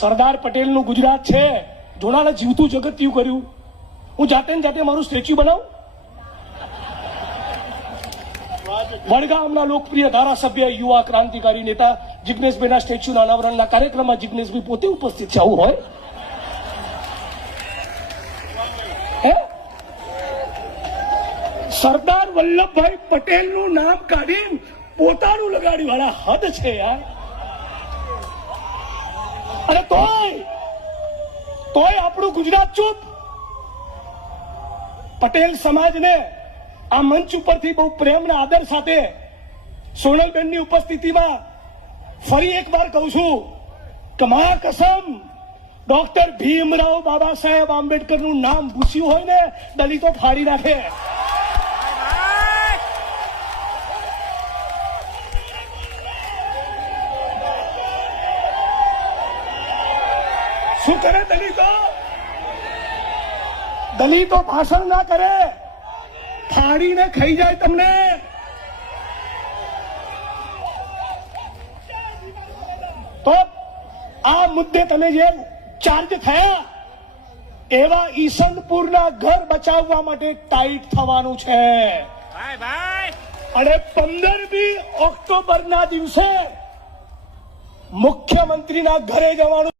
સરદાર પટેલનું ગુજરાત છે, જોડાને જીવતું જગત્યું કર્યું. હું જાતે ને જાતે મારું સ્ટેચ્યુ બનાવું? વડગામના લોકપ્રિય ધારાસભ્ય યુવા ક્રાંતિકારી નેતા જિગ્નેશભાઈના સ્ટેચ્યુના અનાવરણના કાર્યક્રમમાં જિગ્નેશભાઈ પોતે ઉપસ્થિત છે. આવું હોય? સરદાર વલ્લભભાઈ પટેલનું નામ કાઢી પોતાનું લગાડી વાળા હદ છે યાર. અને તોય આપણું ગુજરાત ચૂપ. પટેલ સમાજને આ મંચ ઉપરથી બહુ પ્રેમના આદર સાથે સોનલબેનની ઉપસ્થિતિમાં ફરી એકવાર કહું છું કે મા કસમ, ડોક્ટર ભીમરાવ બાબા સાહેબ આંબેડકરનું નામ ભૂસ્યું હોય ને દલિતો ફાડી નાખે. શું કરે દલિતો? દલિતો ભાષણ ના કરે, ફાડીને ખાઈ જાય તમને. તો આ મુદ્દે તમે જે ચાર્જ થયા એવા ઈસનપુરના ઘર બચાવવા માટે ટાઈટ થવાનું છે. અને 15મી ઓક્ટોબરના દિવસે મુખ્યમંત્રીના ઘરે જવાનું